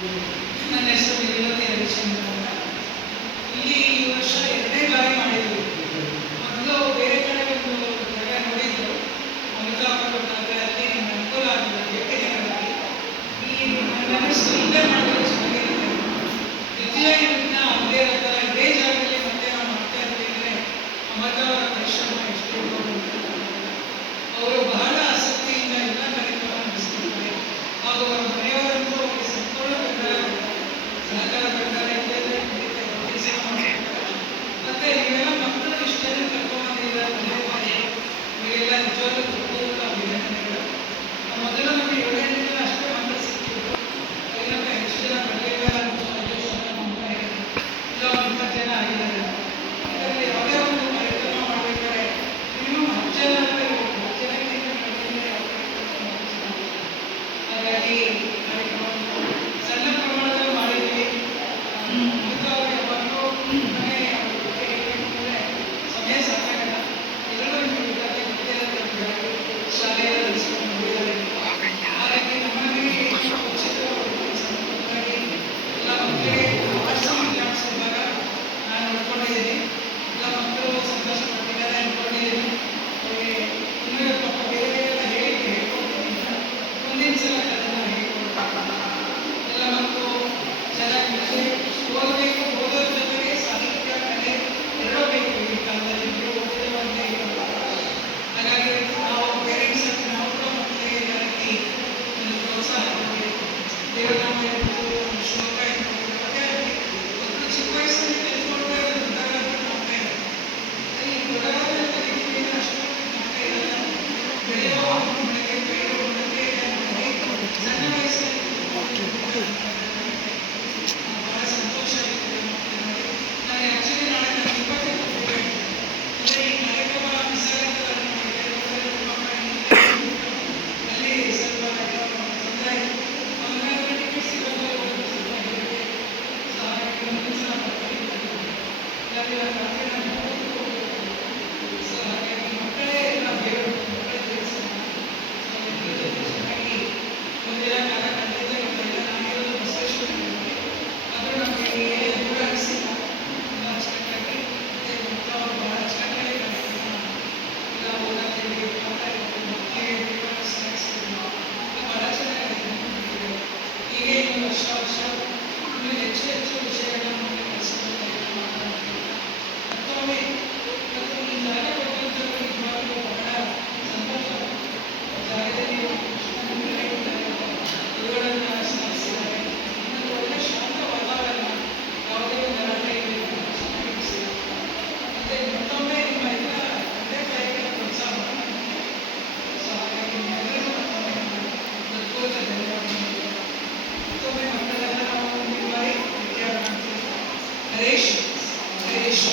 ನನ್ನ ಹೆಸರು ವಿನೋದಿ ಹರಿಶ್ಚಂದ್ರ ಅಂತ. ಇಲ್ಲಿ ಈ ವರ್ಷ 2ನೇ ಬಾರಿ ಮಾಡಿದ್ವಿ. ಮೊದಲು ಬೇರೆ ಕಡೆ ಒಂದು ಜಾಗ ನೋಡಿದ್ರು, ಅಮೃತಾಪುರಕ್ಕೆ, ಅಲ್ಲಿ ನನಗೆ ಅನುಕೂಲ ಆಗಿಲ್ಲ ಭೇಟಿಯಾಗಿ. ನನ್ನ ಹೆಸರು ಇಲ್ಲೇ ಮಾಡಿದ್ರೆ ಚೆನ್ನಾಗಿರುತ್ತೆ. ವಿದ್ಯಾಯುಕ್ತ ಅದೇ ಥರ ಇದೇ ಜಾಗದಲ್ಲಿ ಮತ್ತೆ ನಾವು ಮಾಡ್ತಾ ಇದ್ದೀವಿ ಅಂದರೆ ಅಮೃತಾವರ ಪರಿಶ್ರಮ ಎಷ್ಟು ಅಂತ. ಅವರು ಬಹಳ ಆಸಕ್ತಿಯಿಂದ ಎಲ್ಲ ಕಾರ್ಯಕ್ರಮ ನಡೆಸ್ತಿದ್ದಾರೆ. ಹಾಗೂ ಅವರ ಮನೆಯವರಂತೂ ಅವರಿಗೆ ಸಂಪೂರ್ಣ ಬೆಂಬಲ ಸಹಕಾರ ಪ್ರಕಾರ ಇಲ್ಲದೆ ಕೆಲಸ ಮಾಡ್ತಾರೆ. ಮತ್ತೆ ನೀವೆಲ್ಲ ಮಕ್ಕಳು ಇಷ್ಟೆಲ್ಲ ಕರ್ಕೊಂಡ್ಬಂದಿದ್ದಾರೆ ಮನೆ ಮಾಡಿ ಇವೆಲ್ಲ ನಿಜವಾಗ್ಲೂ ತುಂಬ ಅಭಿನಂದನೆಗಳು. ಮೊದಲು ನಮಗೆ 7 ಜನ ಅಷ್ಟೇ ಮಕ್ಕಳು ಸಿಕ್ಕಿದ್ರು. ಇನ್ನೊಬ್ಬ ಹೆಚ್ಚು ಜನ ಬರಲಿಲ್ಲ ಅಂತ ಇಲ್ಲ 20 ಜನ ಆಗಿದ್ದಾರೆ. ಇದರಲ್ಲಿ ಯಾವುದೇ ಒಂದು ಕಾರ್ಯಕ್ರಮ ಮಾಡಬೇಕಾದ್ರೆ ಮಿನಿಮಮ್ 10 ಜನ ಅಂದರೆ 10 ಜನಕ್ಕಿಂತ ಕಡಿಮೆ ಯಾವ ಕಾರ್ಯಕ್ರಮ ಮಾಡೋದು. ಹಾಗಾಗಿ ಕಾರ್ಯಕ್ರಮ ಸಣ್ಣ ಪ್ರಮಾಣದಲ್ಲಿ ಮಾಡಿದ್ವಿ. ಮತ್ತು ಅವ್ರು ಯಾವಾಗಲೂ ಮನೆ ಬಗ್ಗೆ ಹೇಳ್ಬೇಕಂದ್ರೆ ಸಮಯ ಸಾಕಾಗಲ್ಲ. ಎಲ್ಲರೂ ಶಾಲೆಯಲ್ಲಿ ನಡೆಸ್ಕೊಂಡು ಬಂದಿದ್ದಾರೆ. ಹಾಗಾಗಿ ನಮ್ಮನೆಗೆ ಉಚಿತವಾಗಿ ಸಂಪೂರ್ಣವಾಗಿ ಎಲ್ಲ ಮಕ್ಕಳಿಗೆ ವಿದ್ಯಾಭ್ಯಾಸದಾಗ ನಾನು ನೋಡ್ಕೊಂಡಿದ್ದೀನಿ. ಎಲ್ಲ ಮಕ್ಕಳು ಸಂತೋಷ ಪಟ್ಟಿದ್ದಾರೆ ಅಂದ್ಕೊಂಡಿದ್ದೀನಿ. ಅವರಿಗೆ ಇನ್ನೂ ಪಾಪ ಬೇರೆ ಎಲ್ಲ ಹೇಳ್ಕೊಡ್ತೀನಿ. ಮುಂದಿನ ಸಲ ಅದನ್ನು ಹೇಳ್ಕೊಡ್ತೀನಿ. ಎಲ್ಲ ಮಕ್ಕಳು ಚೆನ್ನಾಗಿ ಓದಬೇಕು. ಓದೋದ್ರ ಜೊತೆಗೆ ಸಾಹಿತ್ಯ ಕಲೆ ಎರಡೂ ಬೇಕು ಈ ಕಾಲದಲ್ಲಿ. ಓದಿರುವಂತೆ ಹಾಗಾಗಿ ನಾವು ಪೇರೆಂಟ್ಸ್ ಅಂತ ನಾವು ಕೂಡ ಮಕ್ಕಳಿಗೆ ಯಾವ ರೀತಿ ಒಂದು ಪ್ರೋತ್ಸಾಹ ಕೊಡಬೇಕು. ದೇವರಾಮ ಇರ್ಬೋದು, ಒಂದು ಶ್ಲೋಕ ಇರ್ಬೋದು, ಅದೇ ರೀತಿ ಮಕ್ಕಳು ಚಿಕ್ಕ ವಯಸ್ಸಲ್ಲಿ ತಿಳ್ಕೊಂಡ್ರೆ ಅದು ದೊಡ್ಡವರಾಗಿ ಮಾಡ್ತಾ ಇದ್ದಾರೆ. ಈ ದೊಡ್ಡವರಾಗಿ ಕಲಿತೀವಿ ಅಷ್ಟೊಂದು ಮಾಡ್ತಾ ಇರಲ್ಲ. ಬೆಳೆಯೋ ಬೆಳಗ್ಗೆ ಬೆಳೆಯೋ ಬೆಳಗ್ಗೆ ಸಣ್ಣ ವಯಸ್ಸಲ್ಲಿ ಬಹಳ ಸಂತೋಷ ಆಗುತ್ತೆ ಮಕ್ಕಳು ನೋಡಿ. ನಾನು ಆ್ಯಕ್ಚುಲಿ ನಾಳೆ ನಾನು 20 ಕೊಟ್ಟಿದ್ದೇನೆ. ಅಂದರೆ ಈ ಕಾರ್ಯಕ್ರಮ ಮಿಸ್ ಆಗುತ್ತಲ್ಲ ನಮಗೆ ಅಲ್ಲಿ ಸ್ವಲ್ಪ ತೊಂದರೆ ಆಯಿತು. ಅವನಾದ್ರೆ ಟಿಕೆಟ್ ಸಿಗೋದು ಸ್ವಲ್ಪ ಹೇಗೆ ಸಹಾಯಕ್ಕೆ ಮುಂದಿನ ಸಲ ಬರ್ತೀನಿ. ಹಾಗಾಗಿ ರಾತ್ರಿ ನಾನು ಹೋಗಬೇಕು. ಸೊ ಹಾಗಾಗಿ ಮಕ್ಕಳೇ ನಾವು ಹೇಳಬೇಕು, ಮಕ್ಕಳೇ ತಿಳಿಸೋಣ. ಸೊ ಎಲ್ಲರ ಜೊತೆ ಚೆನ್ನಾಗಿ ಮುಂದಿನ ಕಾಲ ಖಂಡಿತ ಗೊತ್ತಿಲ್ಲ. ನಾನಿರೋದು ಬಸವೇಶ್ವರದಲ್ಲಿ, ಅದು ನಮಗೆ ದೂರ ಅನಿಸಿಲ್ಲ. ತುಂಬ ಅಚ್ಚುಕಟ್ಟಾಗಿ ಮತ್ತು ಮತ್ತು ಅವರು ಭಾಳ ಅಚ್ಚುಕಟ್ಟಾಗಿ ಕಾರ್ಯಕ್ರಮ ಎಲ್ಲ ಊಟ ತಿಂಡಿ ಊಟ ಇರ್ಬೋದು, ಮಕ್ಕಳಿಗೆ ಬೇಕಾದ ಸ್ನ್ಯಾಕ್ಸ್ ಇರ್ಬೋದು, ಭಾಳ ಚೆನ್ನಾಗಿ ಹೀಗೆ ಇನ್ನು ವರ್ಷ ಇನ್ನೂ ಹೆಚ್ಚು ಹೆಚ್ಚು ವಿಷಯಗಳನ್ನ ಮಕ್ಕಳು ಕಲಿಸ್ಕೊಂಡು ಕಾರ್ಯಕ್ರಮ ಮಾಡ್ತಾ ಮತ್ತೊಮ್ಮೆ ಮತ್ತು ಈ ಜಾಗ ಕೊಟ್ಟಂಥದ್ದು ನಿಜವಾಗ್ಲೂ ಬಹಳ ಸಂತೋಷ. ಜಾಗದಲ್ಲಿ ಇವುಗಳನ್ನು ಸ್ಥಾಪಿಸಿದ್ದಾರೆ. ಮತ್ತು ಒಳ್ಳೆ ಶಾಂತ ವಾತಾವರಣ, ಯಾವುದೇ ಗಲಾಟೆ ಇಲ್ಲ, ಚೆನ್ನಾಗಿರಿಸಿದ್ದಾರೆ. ಮತ್ತು ಮತ್ತೊಮ್ಮೆ ನಿಮ್ಮ ಎಲ್ಲ ತಂದೆ ತಾಯಿಗಳ ಪ್ರೋತ್ಸಾಹ. ಸೊ ಹಾಗಾಗಿ ನಿಮ್ಮೆಲ್ಲರಿಗೂ ಮತ್ತೊಮ್ಮೆ ಹೃತ್ಪೂರ್ವಕ ಧನ್ಯವಾದಗಳು. ಮತ್ತೊಮ್ಮೆ ಮಕ್ಕಳೆಲ್ಲ ನಾವು ಮುಂದಿನ ಬಾರಿ ಭೇಟಿಯಾಗೋಣ. ಹರೇಶ್ ಹರೇಶ್